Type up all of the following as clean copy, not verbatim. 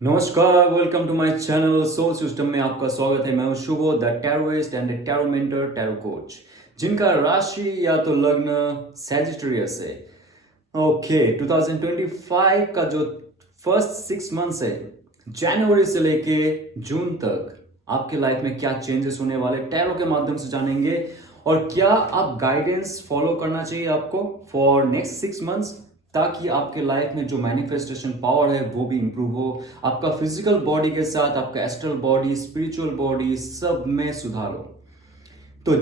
नमस्कार, welcome to my channel soul system में आपका स्वागत है। मैं हूं Shubho, the tarotist and the tarot mentor, tarot coach, जिनका राशि या तो लग्न सैजिटेरियस है। ओके, 2025 का जो फर्स्ट 6 मंथ्स है, जनवरी से लेके जून तक आपके लाइफ में क्या चेंजेस होने वाले टैरो के माध्यम से जानेंगे। और क्या आप गाइडेंस फॉलो करना चाहिए आपको फॉर नेक्स्ट 6 मंथ्स, ताकि आपके लाइफ में जो मैनिफेस्टेशन पावर है वो भी इंप्रूव हो। आपका फिजिकल बॉडी के साथ आपका एस्ट्रल बॉडी, स्पिरिचुअल बॉडी, सब में सुधार हो। तो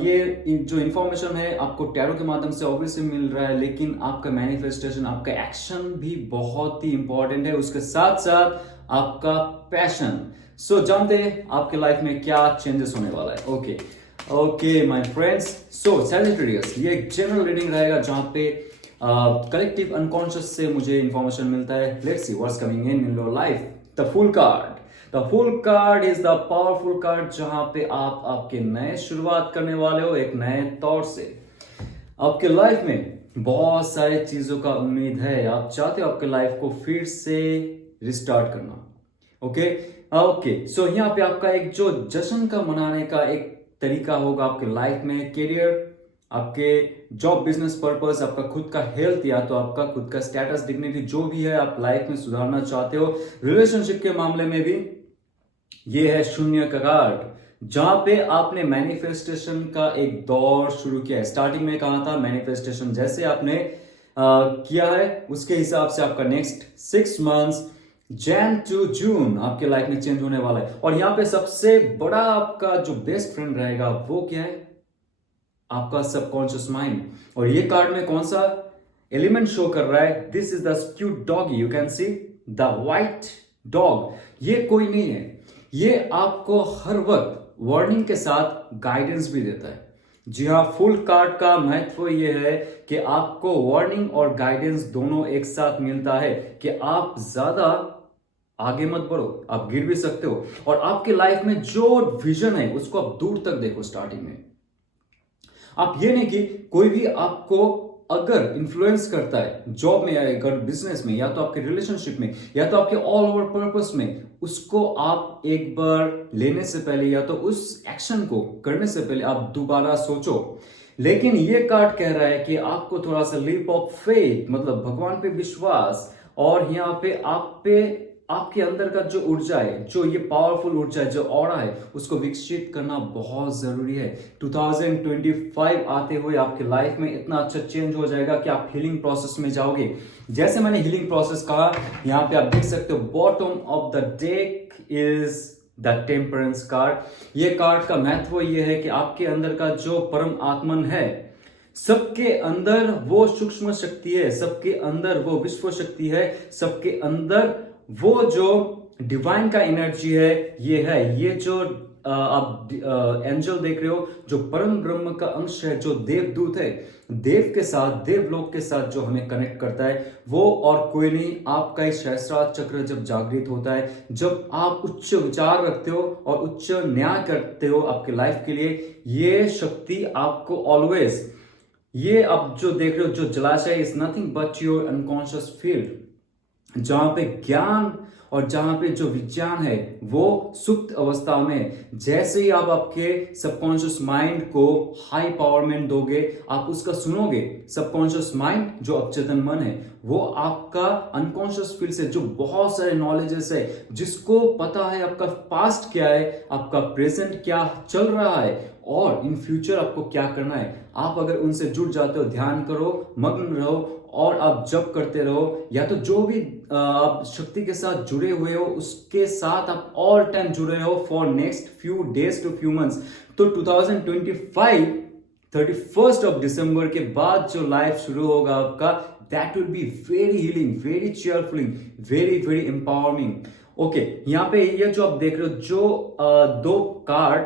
ये जो इन्फॉर्मेशन है आपको टैरो के माध्यम से ऑब्वियसली मिल रहा है, लेकिन आपका मैनिफेस्टेशन, आपका एक्शन भी बहुत ही इंपॉर्टेंट है, उसके साथ साथ आपका पैशन। सो जानते हैं आपके लाइफ में क्या चेंजेस होने वाला है। Okay my friends, so Sagittarius ये एक जनरल रीडिंग रहेगा जहां पे कलेक्टिव अनकॉन्शियस से मुझे इंफॉर्मेशन मिलता है। Let's see what's coming in your life. The full card. The full card is the powerful card, जहां पे आप आपके नए शुरुआत करने वाले हो एक नए तौर से। आपके लाइफ में बहुत सारे चीजों का उम्मीद है, आप चाहते हो आपके लाइफ को फिर से रिस्टार्ट करना। ओके सो यहाँ पे आपका एक जो जश्न का मनाने का एक तरीका होगा आपके लाइफ में। कैरियर, आपके जॉब, बिजनेस पर्पस, आपका खुद का हेल्थ या तो आपका खुद का स्टेटस, डिग्निटी, जो भी है आप लाइफ में सुधारना चाहते हो। रिलेशनशिप के मामले में भी ये है शून्य का कार्ड, जहां पे आपने मैनिफेस्टेशन का एक दौर शुरू किया है। स्टार्टिंग में कहा था मैनिफेस्टेशन जैसे आपने किया है उसके हिसाब से आपका next 6 months Jan to June आपके लाइफ में चेंज होने वाला है। और यहां पे सबसे बड़ा आपका जो बेस्ट फ्रेंड रहेगा वो क्या है? आपका सबकॉन्शियस माइंड। और ये कार्ड में कौन सा एलिमेंट शो कर रहा है? This is the cute doggy, you can see the white dog. ये कोई नहीं है, ये आपको हर वक्त वार्निंग के साथ गाइडेंस भी देता है। जी हाँ, फुल कार्ड का महत्व यह है कि आपको वार्निंग और गाइडेंस दोनों एक साथ मिलता है कि आप ज्यादा आगे मत बढ़ो, आप गिर भी सकते हो। और आपके लाइफ में जो विजन है उसको आप दूर तक देखो। स्टार्टिंग में आप ये नहीं कि कोई भी आपको अगर इन्फ्लुएंस करता है जॉब में या अगर बिजनेस में या तो आपके रिलेशनशिप में या तो आपके ऑल ओवर पर्पस में, उसको आप एक बार लेने से पहले या तो उस एक्शन को करने से पहले आप दोबारा सोचो। लेकिन ये कार्ड कह रहा है कि आपको थोड़ा सा लीप ऑफ फेथ, मतलब भगवान पे विश्वास, और यहाँ पे आप पे आपके अंदर का जो ऊर्जा है, जो ये पावरफुल ऊर्जा है, जो ऑरा है, उसको विकसित करना बहुत जरूरी है। 2025 आते हुए आपके लाइफ में इतना अच्छा चेंज हो जाएगा कि आप हीलिंग प्रोसेस में जाओगे। जैसे मैंने हीलिंग प्रोसेस कहा, यहाँ पे आप देख सकते हो bottom of the deck is the temperance card. ये कार्ड का महत्व ये है कि आपके अंदर का जो परम आत्मन है, सबके अंदर वो सूक्ष्म शक्ति है, सबके अंदर वो विश्व शक्ति है, सबके अंदर वो जो डिवाइन का एनर्जी है, ये जो आप एंजल देख रहे हो, जो परम ब्रह्म का अंश है, जो देवदूत है, देव के साथ, देवलोक के साथ जो हमें कनेक्ट करता है, वो और कोई नहीं, आपका ही सहस्त्रार चक्र जब जागृत होता है, जब आप उच्च विचार रखते हो और उच्च न्याय करते हो आपके लाइफ के लिए, ये शक्ति आपको ऑलवेज, ये आप जो देख रहे हो जो जलाशय is nothing but your unconscious field, जहां पे ज्ञान और जहां पे जो विज्ञान है वो सुप्त अवस्था में, जैसे ही आप आपके सबकॉन्शियस माइंड को हाई पावरमेंट दोगे, आप उसका सुनोगे, सबकॉन्शियस माइंड जो अवचेतन मन है वो आपका अनकॉन्शियस फील्ड से जो बहुत सारे नॉलेजेस है, जिसको पता है आपका पास्ट क्या है, आपका प्रेजेंट क्या चल रहा है और इन फ्यूचर आपको क्या करना है, आप अगर उनसे जुड़ जाते हो, ध्यान करो, मग्न रहो और आप जप करते रहो, या तो जो भी आप शक्ति के साथ जुड़े हुए हो उसके साथ आप ऑल टाइम जुड़े रहो for next few days to few months. तो 2025 31st ऑफ दिसंबर के बाद जो लाइफ शुरू होगा आपका, that will be very healing, very cheerfulling, very very empowering. Okay, यहाँ पे ये जो आप देख रहे हो, जो दो कार्ड,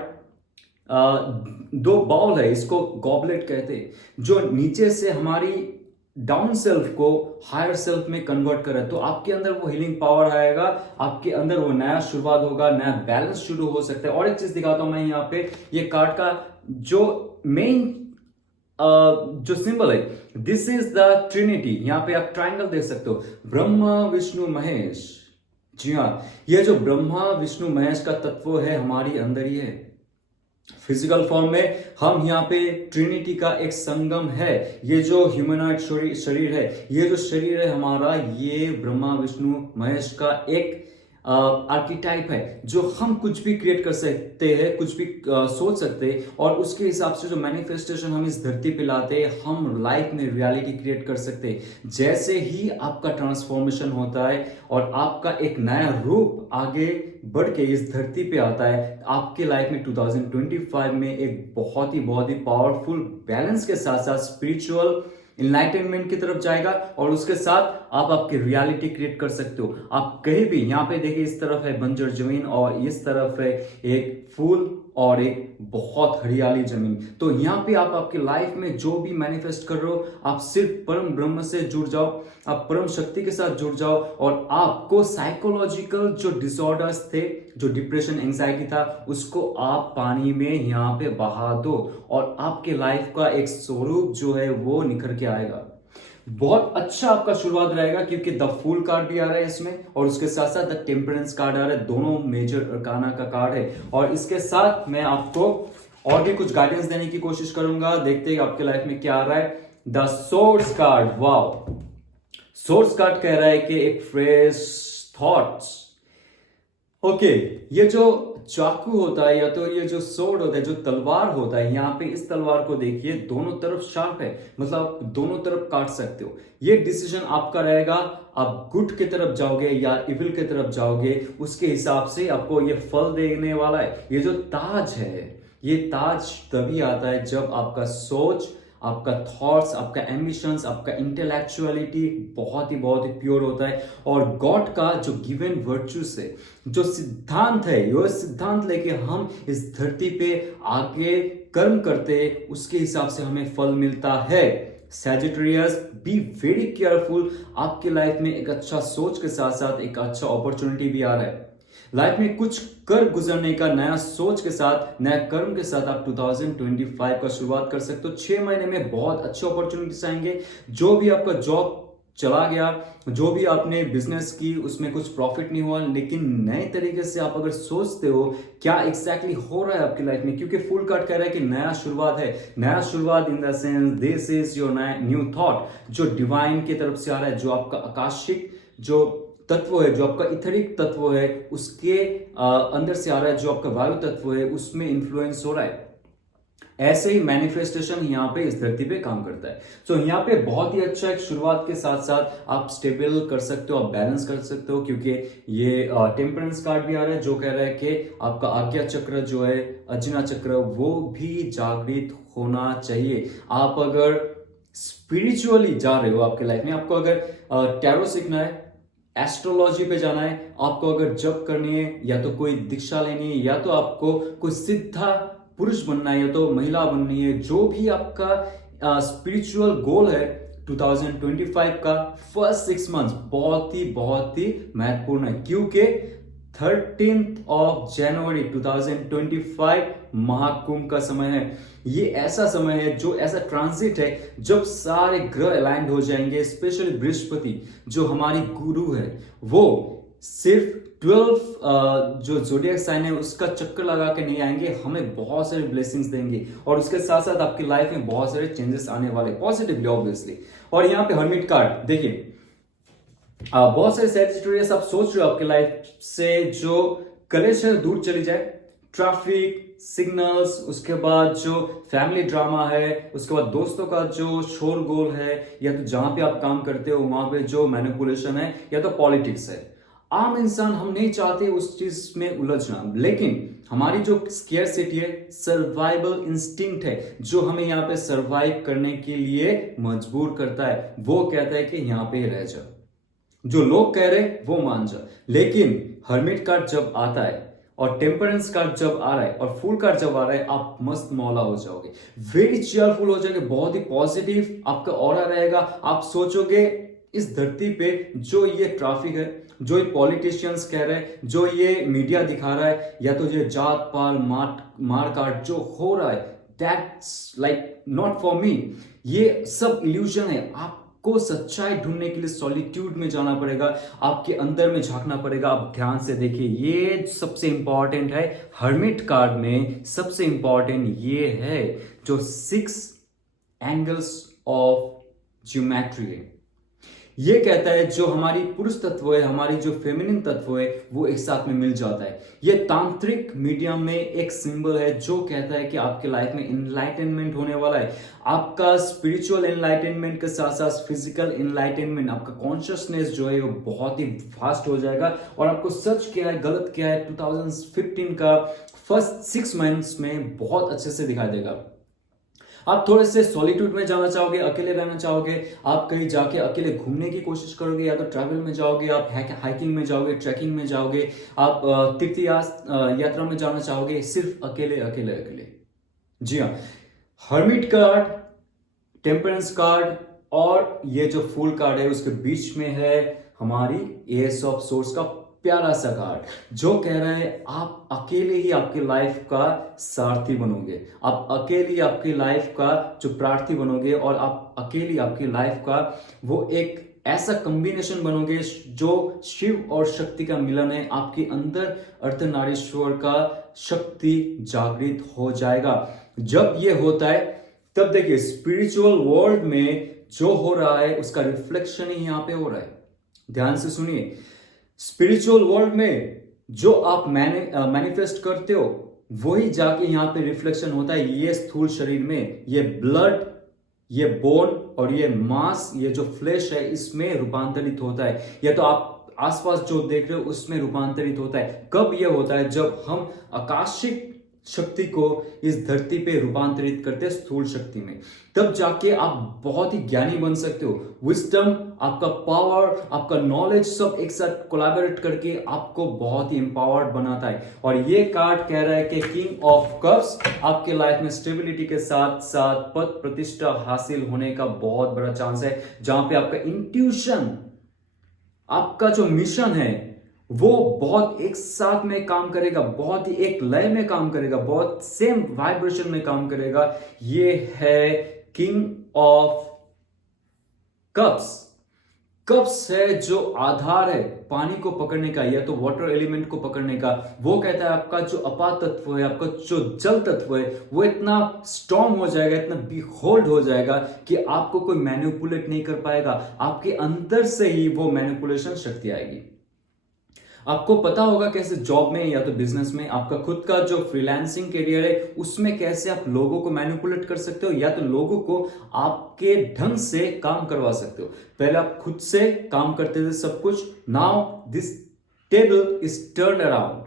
दो बाउल है, इसको गॉबलेट कहते हैं, जो नीचे से हमारी डाउन सेल्फ को हायर सेल्फ में कन्वर्ट करे, तो आपके अंदर वो हीलिंग पावर आएगा, आपके अंदर वो नया शुरुआत होगा, नया बैलेंस शुरू हो सकता है। और एक चीज दिखाता हूं मैं यहाँ पे, ये कार्ड का जो मेन जो सिंबल है, दिस इज द ट्रिनिटी। यहाँ पे आप ट्राइंगल देख सकते हो, ब्रह्मा विष्णु महेश, जी हाँ, ये जो ब्रह्मा विष्णु महेश का तत्व है हमारी अंदर ही है। फिजिकल फॉर्म में हम यहाँ पे ट्रिनिटी का एक संगम है। ये जो ह्यूमनॉइड शरीर है, ये जो शरीर है हमारा, ये ब्रह्मा विष्णु महेश का एक आर्किटाइप है, जो हम कुछ भी क्रिएट कर सकते हैं, कुछ भी सोच सकते हैं, और उसके हिसाब से जो मैनिफेस्टेशन हम इस धरती पे लाते हैं, हम लाइफ में रियलिटी क्रिएट कर सकते हैं। जैसे ही आपका ट्रांसफॉर्मेशन होता है और आपका एक नया रूप आगे बढ़ के इस धरती पे आता है, आपके लाइफ में 2025 में एक बहुत ही पावरफुल बैलेंस के साथ साथ स्पिरिचुअल इनलाइटनमेंट की तरफ जाएगा, और उसके साथ आप आपकी रियलिटी क्रिएट कर सकते हो। आप कहीं भी, यहाँ पे देखिए इस तरफ है बंजर जमीन और इस तरफ है एक फूल और एक बहुत हरियाली जमीन। तो यहाँ पे आप आपकी लाइफ में जो भी मैनिफेस्ट कर रहे हो, आप सिर्फ परम ब्रह्म से जुड़ जाओ, आप परम शक्ति के साथ जुड़ जाओ, और आपको साइकोलॉजिकल जो डिसऑर्डर्स थे, जो डिप्रेशन एंजाइटी था, उसको आप पानी में यहाँ पे बहा दो, और आपके लाइफ का एक स्वरूप जो है वो निखर के आएगा। बहुत अच्छा आपका शुरुआत रहेगा, क्योंकि द फूल कार्ड भी आ रहा है इसमें, और उसके साथ साथ द टेम्परेंस कार्ड आ रहा है। दोनों मेजर अरकाना का कार्ड है, और इसके साथ मैं आपको और भी कुछ गाइडेंस देने की कोशिश करूंगा। देखते हैं आपके लाइफ में क्या आ रहा है। The source card, wow, source card कह रहा है कि एक फ्रेश थॉट्स। ओके, ये जो चाकू होता है या तो ये जो सोर्ड होता है, जो तलवार होता है, यहाँ पे इस तलवार को देखिए, दोनों तरफ शार्प है, मतलब आप दोनों तरफ काट सकते हो। ये डिसीजन आपका रहेगा, आप गुड की तरफ जाओगे या इविल की तरफ जाओगे, उसके हिसाब से आपको ये फल देने वाला है। ये जो ताज है, ये ताज तभी आता है जब आपका सोच, आपका थॉट्स, आपका एम्बिशंस, आपका इंटेलेक्चुअलिटी बहुत ही प्योर होता है। और गॉड का जो गिवन वर्च्यूज है, जो सिद्धांत है, ये सिद्धांत लेके हम इस धरती पे आगे कर्म करते, उसके हिसाब से हमें फल मिलता है। Sagittarius, be very careful. आपके लाइफ में एक अच्छा सोच के साथ साथ एक अच्छा अपॉर्चुनिटी भी आ रहा है। लाइफ में कुछ कर गुजरने का नया सोच के साथ, नया कर्म के साथ आप 2025 का शुरुआत कर सकते हो। 6 महीने में बहुत अच्छे अपॉर्चुनिटीज आएंगे। जो भी आपका जॉब चला गया, जो भी आपने बिजनेस की उसमें कुछ प्रॉफिट नहीं हुआ, लेकिन नए तरीके से आप अगर सोचते हो क्या एग्जैक्टली हो रहा है आपकी लाइफ में, क्योंकि फुल कार्ड कह रहा है कि नया शुरुआत है। नया शुरुआत in the sense this is your new thought, जो डिवाइन की तरफ से आ रहा है, जो आपका आकाशिक जो तत्व है, जो आपका इथरिक तत्व है, उसके अंदर से आ रहा है, जो आपका वायु तत्व है उसमें इन्फ्लुएंस हो रहा है। ऐसे ही मैनिफेस्टेशन यहाँ पे इस धरती पे काम करता है। तो यहाँ पे बहुत ही अच्छा एक शुरुआत के साथ साथ आप स्टेबल कर सकते हो, आप बैलेंस कर सकते हो, क्योंकि ये टेम्परेंस कार्ड भी आ रहा है, जो कह रहा है कि आपका आज्ञा चक्र जो है, अजना चक्र, वो भी जागृत होना चाहिए। आप अगर स्पिरिचुअली जा रहे हो आपके लाइफ में, आपको अगर टैरो सीखना है, एस्ट्रोलॉजी पे जाना है, आपको अगर जप करनी है, या तो कोई दीक्षा लेनी है, या तो आपको कोई सिद्धा पुरुष बनना है, या तो महिला बननी है, जो भी आपका स्पिरिचुअल गोल है 2025 का, फर्स्ट 6 मंथ्स बहुत ही महत्वपूर्ण है, क्योंकि 13th of January 2025 महाकुंभ का समय है। ये ऐसा समय है, जो ऐसा ट्रांजिट है जब सारे ग्रह अलाइंड हो जाएंगे। स्पेशली बृहस्पति जो हमारी गुरु है, वो सिर्फ 12 जो जोडियक साइन है उसका चक्कर लगा के नहीं आएंगे, हमें बहुत सारे ब्लेसिंग्स देंगे, और उसके साथ साथ आपकी लाइफ में बहुत सारे चेंजेस आने वाले पॉजिटिवली, ऑब्वियसली। और यहाँ पे हर्मिट कार्ड देखिए, बहुत सारे सैजिटेरियस आप सोच रहे हो आपके लाइफ से जो कलेश है दूर चली जाए, ट्रैफिक सिग्नल्स, उसके बाद जो फैमिली ड्रामा है, उसके बाद दोस्तों का जो शोरगोल है, या तो जहां पे आप काम करते हो वहां पे जो मैनिपुलेशन है, या तो पॉलिटिक्स है। आम इंसान हम नहीं चाहते उस चीज में उलझना, लेकिन हमारी जो स्केयरसिटी है, सर्वाइवल इंस्टिंक्ट है, जो हमें यहाँ पे सर्वाइव करने के लिए मजबूर करता है, वो कहता है कि यहाँ पे रह जा, जो लोग कह रहे वो मान जा। लेकिन हर्मिट कार्ड जब आता है और टेम्परेंस कार्ड जब आ रहा है और फूल कार्ड जब आ रहा है, आप मस्त मौला हो जाओगे, वेरी चेयरफुल हो जाओगे, बहुत ही पॉजिटिव आपका ऑरा रहेगा। आप सोचोगे इस धरती पे जो ये ट्रैफिक है, जो ये पॉलिटिशियंस कह रहे हैं, जो ये मीडिया दिखा रहा है, या तो ये जात पाल मार काट जो हो रहा है, that's like not for me, ये सब इल्यूजन है। आपको आपको सच्चाई ढूंढने के लिए सॉलिट्यूड में जाना पड़ेगा, आपके अंदर में झांकना पड़ेगा। आप ध्यान से देखिए, ये सबसे इंपॉर्टेंट है। हर्मिट कार्ड में सबसे इंपॉर्टेंट ये है जो 6 एंगल्स ऑफ ज्योमेट्री है। ये कहता है जो हमारी पुरुष तत्व है, हमारी जो फेमिनिन तत्व है, वो एक साथ में मिल जाता है। ये तांत्रिक मीडियम में एक सिंबल है जो कहता है कि आपके लाइफ में इनलाइटनमेंट होने वाला है। आपका स्पिरिचुअल इनलाइटनमेंट के साथ साथ फिजिकल इनलाइटनमेंट, आपका कॉन्शियसनेस जो है वो बहुत ही फास्ट हो जाएगा। और आपको सच क्या है गलत क्या है 2015 का फर्स्ट 6 मंथ्स में बहुत अच्छे से दिखाई देगा। आप थोड़े से सॉलिट्यूड में जाना चाहोगे, अकेले रहना चाहोगे, आप कहीं जाके अकेले घूमने की कोशिश करोगे, या तो ट्रैवल में जाओगे, आप हाइकिंग में जाओगे, ट्रैकिंग में जाओगे, आप तीर्थ यात्रा में जाना चाहोगे, सिर्फ अकेले अकेले अकेले। जी हाँ, हर्मिट कार्ड, टेम्परेंस कार्ड और ये जो फूल कार्ड है उसके बीच में है हमारी एस ऑफ सोर्स का प्यारा सा कार्ड जो कह रहा है आप अकेले ही आपकी लाइफ का सारथी बनोगे, आप अकेले आपकी लाइफ का जो प्रार्थी बनोगे, और आप अकेली आपकी लाइफ का वो एक ऐसा कॉम्बिनेशन बनोगे जो शिव और शक्ति का मिलन है। आपके अंदर अर्धनारीश्वर का शक्ति जागृत हो जाएगा। जब ये होता है तब देखिए स्पिरिचुअल वर्ल्ड में जो हो रहा है उसका रिफ्लेक्शन ही यहां पे हो रहा है। ध्यान से सुनिए, स्पिरिचुअल वर्ल्ड में जो आप मैनिफेस्ट करते हो वही जाके यहां पे रिफ्लेक्शन होता है। ये स्थूल शरीर में ये ब्लड, ये बोन और ये मांस, ये जो फ्लेश है इसमें रूपांतरित होता है, या तो आप आसपास जो देख रहे हो उसमें रूपांतरित होता है। कब ये होता है? जब हम आकाशिक शक्ति को इस धरती पे रूपांतरित करते हैं स्थूल शक्ति में, तब जाके आप बहुत ही ज्ञानी बन सकते हो। विजडम, आपका पावर, आपका नॉलेज सब एक साथ कोलैबोरेट करके आपको बहुत ही एम्पावर्ड बनाता है। और ये कार्ड कह रहा है कि किंग ऑफ कप्स आपके लाइफ में स्टेबिलिटी के साथ साथ पद प्रतिष्ठा हासिल होने का बहुत बड़ा चांस है, जहां पे आपका इंट्यूशन, आपका जो मिशन है वो बहुत एक साथ में काम करेगा, बहुत ही एक लय में काम करेगा, बहुत सेम वाइब्रेशन में काम करेगा। ये है किंग ऑफ कप्स। कप्स है जो आधार है पानी को पकड़ने का, या तो वाटर एलिमेंट को पकड़ने का। वो कहता है आपका जो अपात तत्व है, आपका जो जल तत्व है, वो इतना स्ट्रॉन्ग हो जाएगा, इतना बीहोल्ड हो जाएगा कि आपको कोई मैनिपुलेट नहीं कर पाएगा। आपके अंदर से ही वो मैनिपुलेशन शक्ति आएगी। आपको पता होगा कैसे जॉब में या तो बिजनेस में, आपका खुद का जो फ्रीलांसिंग करियर है उसमें कैसे आप लोगों को मैनिपुलेट कर सकते हो, या तो लोगों को आपके ढंग से काम करवा सकते हो। पहले आप खुद से काम करते थे सब कुछ, now this table is turn around.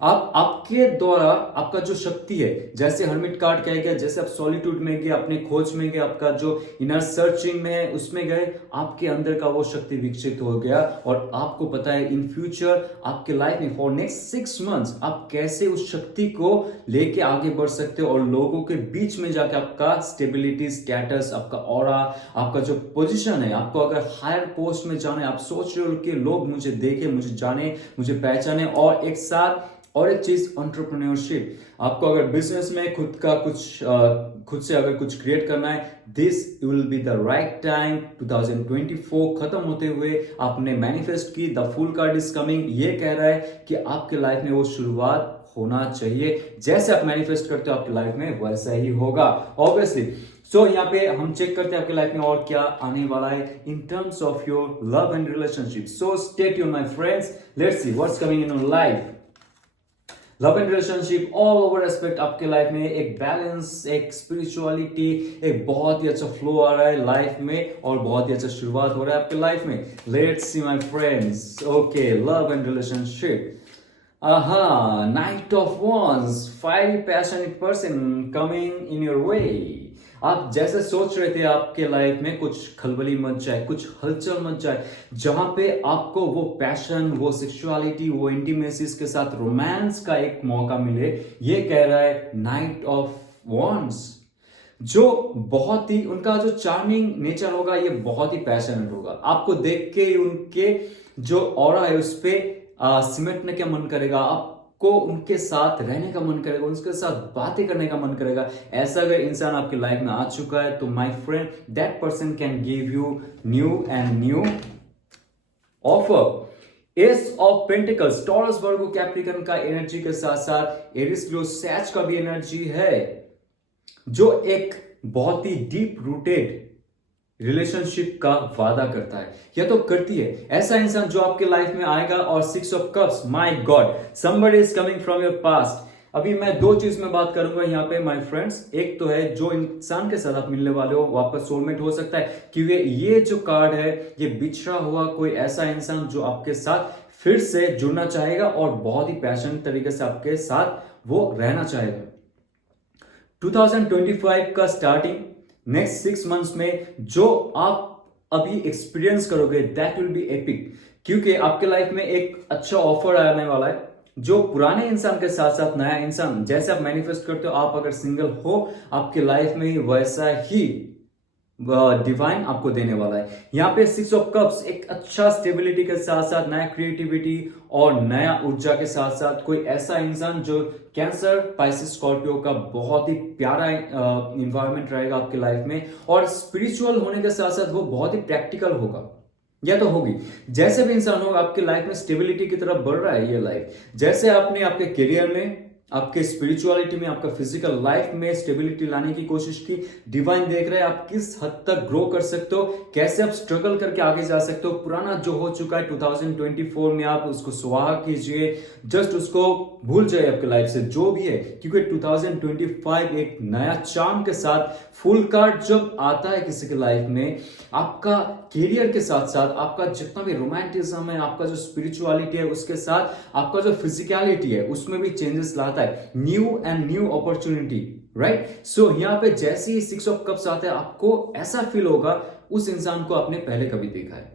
आप आपके द्वारा आपका जो शक्ति है, जैसे हर्मिट कार्ड कह गया, जैसे आप सॉलिट्यूड में गए, अपने खोज में गए, आपका जो इनर सर्चिंग में है उसमें गए, आपके अंदर का वो शक्ति विकसित हो गया। और आपको पता है इन फ्यूचर आपके लाइफ में फॉर नेक्स्ट 6 मंथ्स आप कैसे उस शक्ति को लेके आगे बढ़ सकते हो, और लोगों के बीच में जाके आपका स्टेबिलिटी, स्टेटस, आपका ऑरा, आपका जो पोजीशन है, आपको अगर हायर पोस्ट में जाना है, आप सोच रहे हो कि लोग मुझे देखें, मुझे जाने, मुझे पहचाने। और एक साथ और एक चीज एंटरप्रेन्योरशिप, आपको अगर बिजनेस में खुद का कुछ खुद से अगर कुछ क्रिएट करना है, this will be the right time. 2024 खत्म होते हुए आपने मैनिफेस्ट की, the full card is coming. ये कह रहा है कि आपके लाइफ में वो शुरुआत होना चाहिए। जैसे आप मैनिफेस्ट करते हो आपकी लाइफ में वैसा ही होगा ऑब्वियसली। सो यहाँ पे हम चेक करते हैं आपके लाइफ में और क्या आने वाला है in terms of your love and relationship. So stay tuned my friends, let's see what's coming in your life. Love and relationship all over aspect आपके लाइफ में एक बैलेंस, एक स्पिरिचुअलिटी, एक बहुत ही अच्छा फ्लो आ रहा है लाइफ में, और बहुत ही अच्छा शुरुआत हो रहा है आपके लाइफ में। Let's see my friends. Okay, love and relationship. Night of wands, fiery passionate person coming in your way। आप जैसे सोच रहे थे आपके लाइफ में कुछ खलबली मच जाए, कुछ हलचल मच जाए, जहां पे आपको वो पैशन, वो सेक्सुअलिटी, वो इंटीमेसीज के साथ रोमांस का एक मौका मिले। ये कह रहा है नाइट ऑफ wands, जो बहुत ही उनका जो चार्मिंग नेचर होगा, ये बहुत ही पैशनेट होगा। आपको देख के उनके जो ऑरा है उस पे सिमटने का मन करेगा, आप आपको उनके साथ रहने का मन करेगा, उनके साथ बातें करने का मन करेगा। ऐसा अगर इंसान आपकी लाइफ में आ चुका है तो my friend, that person can give you new and new offer. S of pentacles Taurus Virgo Capricorn का एनर्जी के साथ साथ एरिस लीओ सैज का भी एनर्जी है, जो एक बहुत ही डीप रूटेड रिलेशनशिप का वादा करता है या तो करती है। ऐसा इंसान जो आपके लाइफ में आएगा और 6 of cups, my God, somebody is coming from your past. अभी मैं दो चीज में बात करूंगा यहाँ पे माय फ्रेंड्स। एक तो है जो इंसान के साथ आप मिलने वाले हो वो आपका सोलमेट हो सकता है, क्योंकि ये जो कार्ड है ये बिछड़ा हुआ कोई ऐसा इंसान जो आपके साथ फिर से जुड़ना चाहेगा और बहुत ही पैशन तरीके से आपके साथ वो रहना चाहेगा। 2025 का स्टार्टिंग नेक्स्ट 6 मंथ्स में जो आप अभी एक्सपीरियंस करोगे दैट विल बी एपिक, क्योंकि आपके लाइफ में एक अच्छा ऑफर आने वाला है जो पुराने इंसान के साथ साथ नया इंसान, जैसे आप मैनिफेस्ट करते हो, आप अगर सिंगल हो आपके लाइफ में वैसा ही डिवाइन आपको देने वाला है। यहाँ पे 6 ऑफ कप्स एक अच्छा स्टेबिलिटी के साथ साथ नया क्रिएटिविटी और नया ऊर्जा के साथ साथ कोई ऐसा इंसान जो कैंसर, पाइसेस, स्कॉर्पियो का बहुत ही प्यारा इन्वायरमेंट रहेगा आपके लाइफ में, और स्पिरिचुअल होने के साथ साथ वो बहुत ही प्रैक्टिकल होगा या तो होगी। जैसे भी इंसान होगा आपके लाइफ में स्टेबिलिटी की तरफ बढ़ रहा है ये लाइफ, जैसे आपने आपके करियर में, आपके स्पिरिचुअलिटी में, आपका फिजिकल लाइफ में स्टेबिलिटी लाने की कोशिश की, डिवाइन देख रहे हैं आप किस हद तक ग्रो कर सकते हो, कैसे आप स्ट्रगल करके आगे जा सकते हो। पुराना जो हो चुका है 2024 में आप उसको स्वाहा कीजिए, जस्ट उसको भूल जाए आपके लाइफ से जो भी है, क्योंकि 2025 एक नया चार्म के साथ फुल कार्ड जब आता है किसी के लाइफ में, आपका कैरियर के साथ साथ आपका जितना भी रोमांटिज्म है, आपका जो स्पिरिचुअलिटी है, उसके साथ आपका जो फिजिकलिटी है उसमें भी चेंजेस लाता है, new and new opportunity, right. So यहाँ पे जैसे ही 6 ऑफ कप्स आते हैं आपको ऐसा फील होगा उस इंसान को आपने पहले कभी देखा है।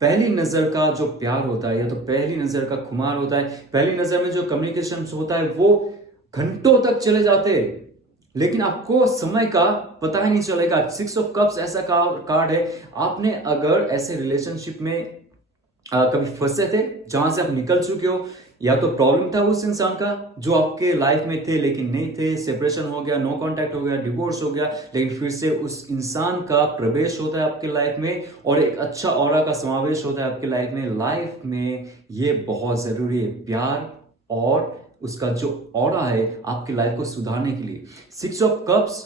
पहली नजर का जो प्यार होता है या तो पहली नजर का खुमार होता है, पहली नजर में जो कम्युनिकेशन होता है वो घंटों तक चले जाते हैं, लेकिन आपको समय का पता ही नहीं चलेगा। 6 ऑफ कप्स ऐसा कार्ड है, आपने अगर ऐसे रिलेशनशिप में कभी फंसे थे जहां से आप निकल चुके हो, या तो प्रॉब्लम था उस इंसान का जो आपके लाइफ में थे लेकिन नहीं थे, सेपरेशन हो गया, नो कांटेक्ट हो गया, डिवोर्स हो गया, लेकिन फिर से उस इंसान का प्रवेश होता है आपके लाइफ में और एक अच्छा ऑरा का समावेश होता है आपके लाइफ में। लाइफ में ये बहुत जरूरी है, प्यार और उसका जो ऑरा है आपकी लाइफ को सुधारने के लिए। 6 ऑफ कप्स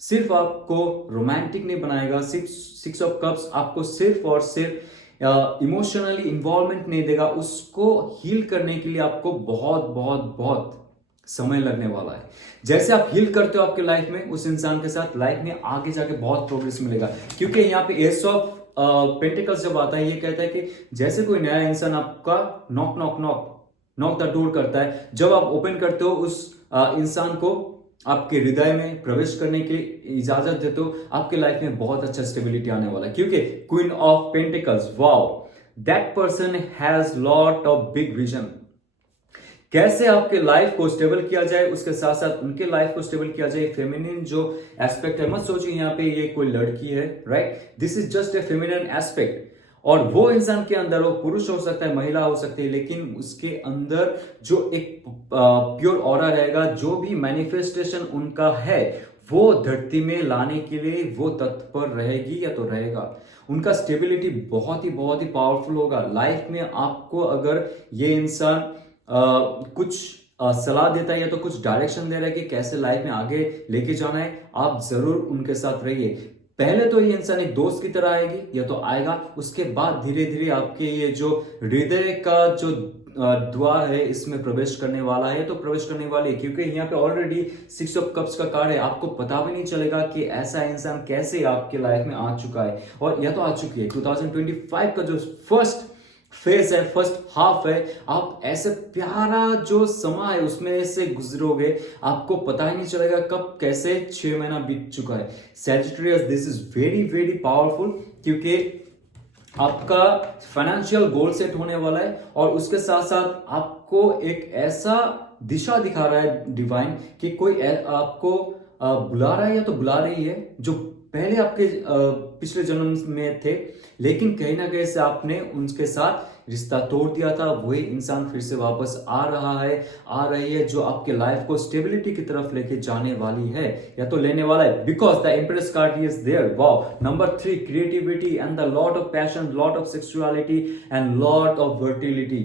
सिर्फ आपको रोमांटिक नहीं बनाएगा, 6 ऑफ कप्स आपको सिर्फ और सिर्फ इमोशनली इन्वॉल्वमेंट नहीं देगा, उसको हील करने के लिए आपको बहुत बहुत बहुत समय लगने वाला है। जैसे आप हील करते हो आपके लाइफ में उस इंसान के साथ, लाइफ में आगे जाके बहुत प्रोग्रेस मिलेगा, क्योंकि यहाँ पे एस ऑफ पेंटिकल्स जब आता है ये कहता है कि जैसे कोई नया इंसान आपका knock knock knock knock the door करता है, जब आप ओपन करते हो उस इंसान को आपके हृदय में प्रवेश करने की इजाजत देते हो, आपके लाइफ में बहुत अच्छा स्टेबिलिटी आने वाला है। क्योंकि queen of pentacles, wow, that person has lot of big vision. कैसे आपके लाइफ को स्टेबल किया जाए, उसके साथ साथ उनके लाइफ को स्टेबल किया जाए। फेमिनिन जो एस्पेक्ट है, मत सोचिए यहाँ पे ये कोई लड़की है, right, this is just a feminine aspect. और वो इंसान के अंदर, वो पुरुष हो सकता है, महिला हो सकती है, लेकिन उसके अंदर जो एक प्योर ऑरा रहेगा, जो भी मैनिफेस्टेशन उनका है वो धरती में लाने के लिए वो तत्पर रहेगी या तो रहेगा। उनका स्टेबिलिटी बहुत ही पावरफुल होगा। लाइफ में आपको अगर ये इंसान कुछ सलाह देता है या तो कुछ डायरेक्शन दे रहा है कि कैसे लाइफ में आगे लेके जाना है, आप जरूर उनके साथ रहिए। पहले तो ये इंसान एक दोस्त की तरह आएगी या तो आएगा, उसके बाद धीरे धीरे आपके ये जो हृदय का जो द्वार है इसमें प्रवेश करने वाला है, तो प्रवेश करने वाली है, क्योंकि यहाँ पे ऑलरेडी 6 ऑफ कप्स का कार्ड है। आपको पता भी नहीं चलेगा कि ऐसा इंसान कैसे आपके लाइफ में आ चुका है और या तो आ चुकी है। 2025 का जो फर्स्ट फेज है, फर्स्ट हाफ है, आप ऐसे प्यारा जो समय है उसमें से गुजरोगे, आपको पता ही नहीं चलेगा कब कैसे 6 महीना बीत चुका है। Sagittarius, this is very powerful, क्योंकि आपका फाइनेंशियल गोल सेट होने वाला है और उसके साथ साथ आपको एक ऐसा दिशा दिखा रहा है डिवाइन कि कोई आपको बुला रहा है या तो बुला रही है जो पहले आपके पिछले जन्म में थे, लेकिन कहीं ना कहीं से आपने उनके साथ रिश्ता तोड़ दिया था। वही इंसान फिर से वापस आ रहा है, आ रही है, जो आपके लाइफ को स्टेबिलिटी की तरफ लेके जाने वाली है या तो लेने वाला है, because the empress card is there. Wow. Number 3, creativity and the lot of passion, lot of sexuality and lot of fertility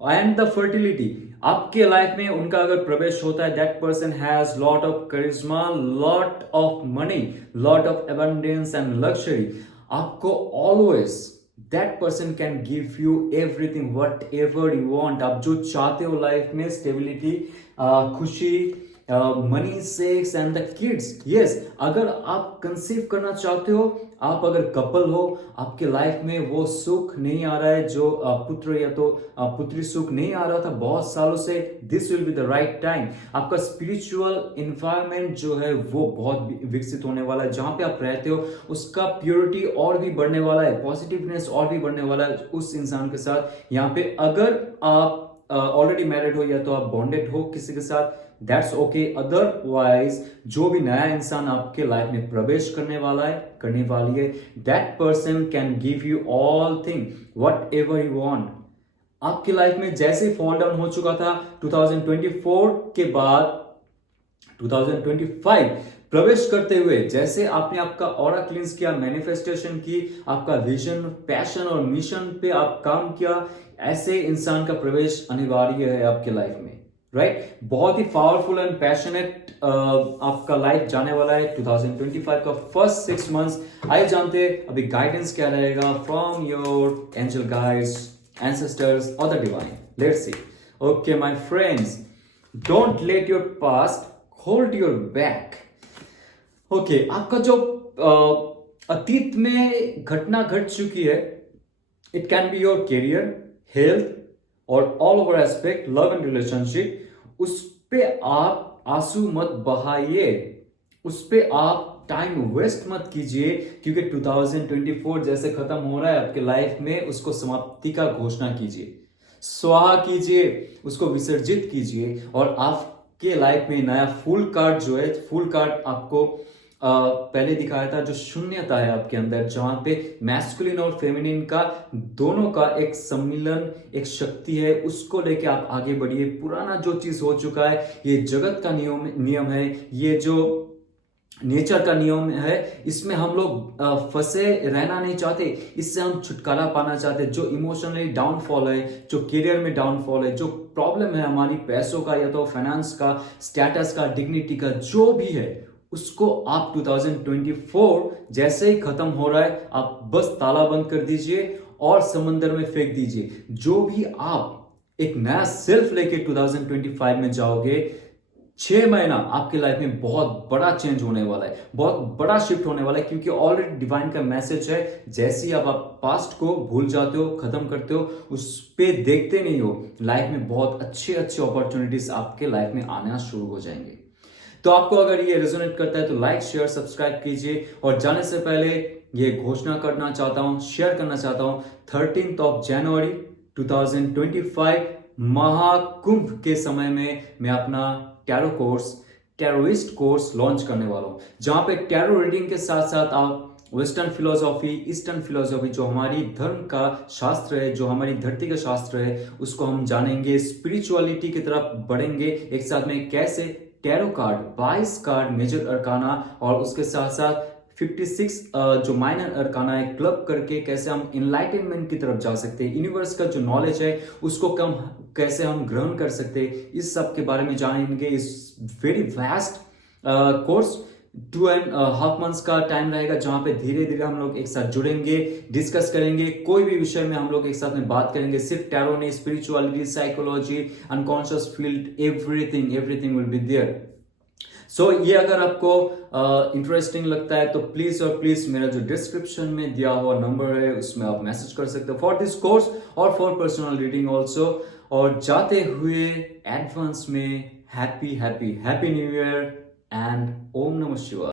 and the fertility. आपके लाइफ में उनका अगर प्रवेश होता है, that person has lot of charisma, lot of money, lot of abundance and luxury. आपको always that person can give you everything whatever you want. आप जो चाहते हो लाइफ में, स्टेबिलिटी, खुशी, money, sex and the kids. Yes, अगर आप conceive करना चाहते हो, आप अगर कपल हो, आपके लाइफ में वो सुख नहीं आ रहा है जो पुत्र या तो पुत्री सुख नहीं आ रहा था बहुत सालों से, this will be the right time. आपका स्पिरिचुअल इन्वायरमेंट जो है वो बहुत विकसित होने वाला है। जहां पे आप रहते हो उसका प्योरिटी और भी बढ़ने वाला है, पॉजिटिवनेस और भी बढ़ने वाला है उस इंसान के साथ। यहाँ पे अगर आप ऑलरेडी मैरिड हो या तो आप बॉन्डेड हो किसी के साथ, दैट्स ओके। अदरवाइज जो भी नया इंसान आपके लाइफ में प्रवेश करने वाला है, करने वाली है, that person can give you all thing what ever you want. आपकी लाइफ में जैसे फॉल डाउन हो चुका था 2024 के बाद 2025 प्रवेश करते हुए, जैसे आपने आपका ऑरा क्लींस किया, मैनिफेस्टेशन की, आपका विजन, पैशन और मिशन पे आप काम किया, ऐसे इंसान का प्रवेश अनिवार्य है आपके लाइफ में, राइट? बहुत ही पावरफुल एंड पैशनेट आपका लाइफ जाने वाला है 2025 का फर्स्ट 6 मंथ्स। आइए जानते हैं अभी गाइडेंस क्या रहेगा from your angel guides, ancestors और the divine. Let's see. Okay my friends, don't let your past hold your back. Okay, आपका जो अतीत में घटना घट चुकी है, it can be your career, health और all over aspect, love and relationship, उस पे आप आंसू मत बहाइए, उस पे आप टाइम वेस्ट मत कीजिए, क्योंकि 2024 जैसे खत्म हो रहा है आपके लाइफ में, उसको समाप्ति का घोषणा कीजिए, स्वाहा कीजिए, उसको विसर्जित कीजिए। और आपके लाइफ में नया फुल कार्ड जो है, फुल कार्ड आपको पहले दिखाया था, जो शून्यता है आपके अंदर, जहां पे मैस्कुलिन और फेमिनिन का दोनों का एक सम्मिलन, एक शक्ति है, उसको लेके आप आगे बढ़िए। पुराना जो चीज हो चुका है, ये जगत का नियम है, ये जो नेचर का नियम है, इसमें हम लोग फंसे रहना नहीं चाहते, इससे हम छुटकारा पाना चाहते। जो इमोशनली डाउनफॉल है, जो करियर में डाउनफॉल है, जो प्रॉब्लम है हमारी पैसों का या तो फाइनेंस का, स्टेटस का, डिग्निटी का, जो भी है, उसको आप 2024 जैसे ही खत्म हो रहा है, आप बस ताला बंद कर दीजिए और समंदर में फेंक दीजिए। जो भी आप एक नया सेल्फ लेके 2025 में जाओगे, 6 महीना आपके लाइफ में बहुत बड़ा चेंज होने वाला है, बहुत बड़ा शिफ्ट होने वाला है, क्योंकि ऑलरेडी डिवाइन का मैसेज है, जैसे ही आप पास्ट को भूल जाते हो, खत्म करते हो, उस पे देखते नहीं हो, लाइफ में बहुत अच्छे अच्छे अपॉर्चुनिटीज आपके लाइफ में आना शुरू हो जाएंगे। तो आपको अगर ये रेजोनेट करता है तो लाइक, शेयर, सब्सक्राइब कीजिए। और जाने से पहले ये घोषणा करना चाहता हूं, शेयर करना चाहता हूं, 13 जनवरी 2025 महाकुंभ के समय में मैं अपना टैरो कोर्स, टैरोइस्ट कोर्स लॉन्च करने वाला हूं, जहां पे टैरो रीडिंग के साथ साथ आप वेस्टर्न फिलोसॉफी, ईस्टर्न फिलोसॉफी, जो हमारी धर्म का शास्त्र है, जो हमारी धरती का शास्त्र है, उसको हम जानेंगे, स्पिरिचुअलिटी की तरफ बढ़ेंगे एक साथ में। कैसे? Tarot card, 22 card major arcana, और उसके साथ साथ 56 जो माइनर अरकाना है, क्लब करके कैसे हम इनलाइटनमेंट की तरफ जा सकते हैं, यूनिवर्स का जो नॉलेज है उसको कैसे हम ग्रहण कर सकते हैं, इस सब के बारे में जानेंगे। इस वेरी वास्ट कोर्स 2.5 मंथ्स का टाइम रहेगा, जहां पे धीरे धीरे हम लोग एक साथ जुड़ेंगे, डिस्कस करेंगे, कोई भी विषय में हम लोग एक साथ में बात करेंगे। सिर्फ टैरो नहीं, spirituality, psychology, unconscious field, everything will be there. So ये अगर आपको इंटरेस्टिंग लगता है तो प्लीज और प्लीज मेरा जो डिस्क्रिप्शन में दिया हुआ नंबर है उसमें आप मैसेज कर सकते हो फॉर दिस कोर्स और फॉर पर्सनल रीडिंग ऑल्सो। और जाते हुए एडवांस में हैप्पी न्यू ईयर एंड ओम नमः शिवाय।